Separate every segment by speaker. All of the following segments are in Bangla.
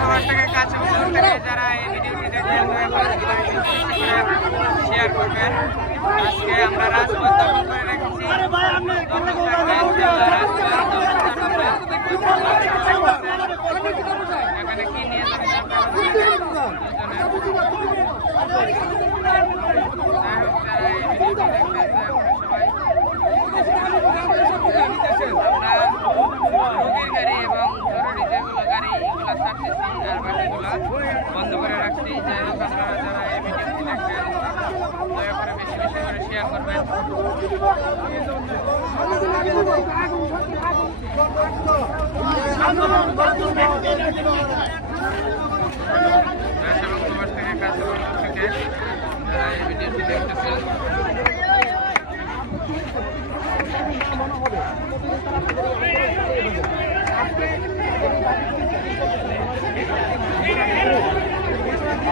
Speaker 1: প্রবাস থেকে কাছে যারা এই ভিডিওটি দেখবেন শেয়ার করবেন আজকে আমরা রাজপথ দখল করে রেখেছি। এখানে কি নিয়ে করে যাই আপনারা যারা এই দয়া করে বেশি বেশি করে শেয়ার করবেন। দেশ এবং প্রবাস থেকে কাছে এবং দূর থেকে যারা এই ভিডিওটি দেখতেছেন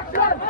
Speaker 2: Vai, vai, vai.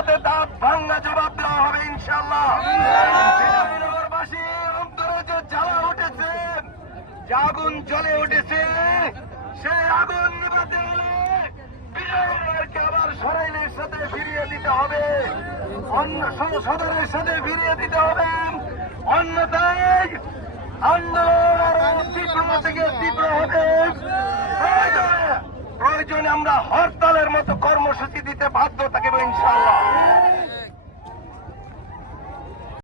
Speaker 2: মতে দাঁত ভাঙ্গা জবাব দেওয়া হবে ইনশাল্লাহ অন্তরে যে জ্বালা উঠেছে, যে আগুন জ্বলে উঠেছে, সেই আগুন বিজয়নগরকে আবার সরাইলের সাথে ফিরিয়ে দিতে হবে। অন্য সদরের সাথে ফিরিয়ে দিতে হবে। অন্যথায় আন্দোলন থেকে তীব্র প্রয়োজনে আমরা হরতালের মতো কর্মসূচি দিতে বাধ্য থাকব ইনশাল্লাহ